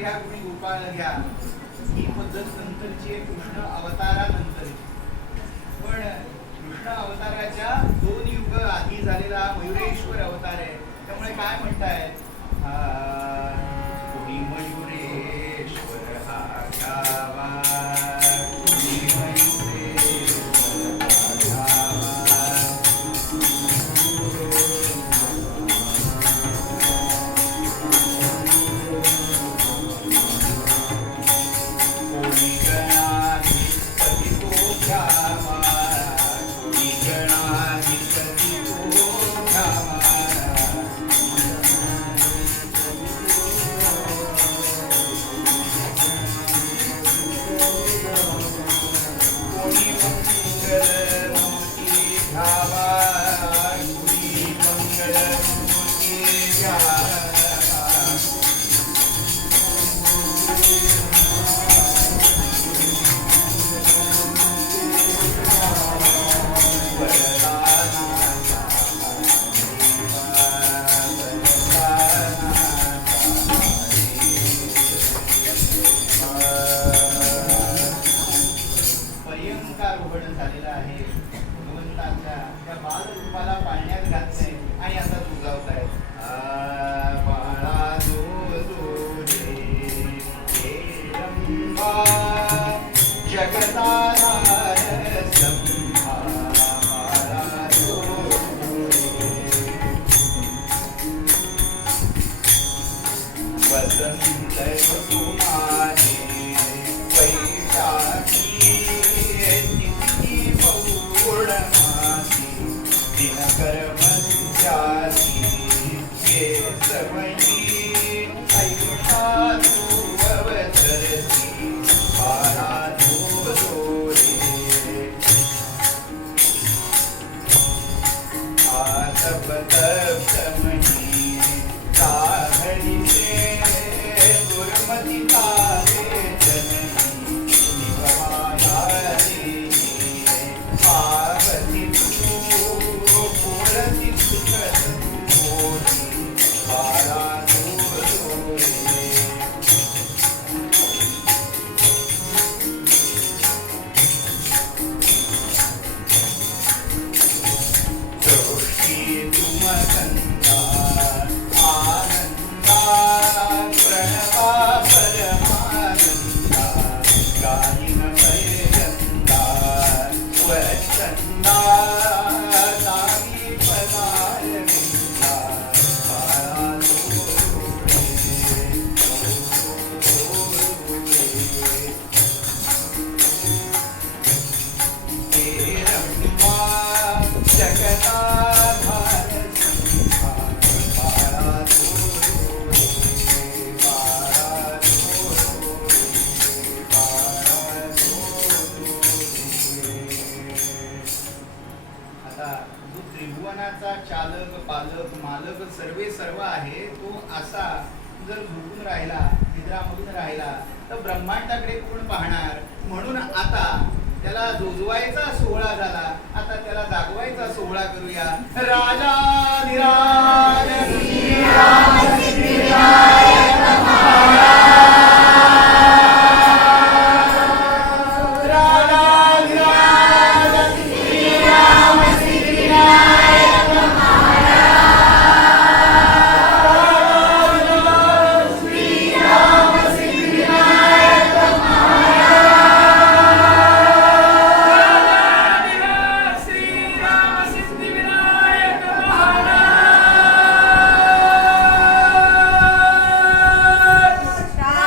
घ्या कुणी गोपाळ घ्या, ही पद्धत नंतरची आहे कृष्ण अवतारानंतरची. पण कृष्ण अवताराच्या 2 युग आधी झालेला मयुरेश्वर अवतार आहे. त्यामुळे काय म्हणतायत, कोणी मयुरेश्वर हा घ्यावा, कोणी मयुरेश्वर हा चालक पालक मालक सर्वे सर्व आहे. तो असा जर झोपून राहिला, निद्रामग्न राहिला तर ब्रह्मांडाकडे कोण पाहणार. म्हणून आता त्याला जोजवायचा सोहळा झाला, आता त्याला जागवायचा सोहळा करूया. राजा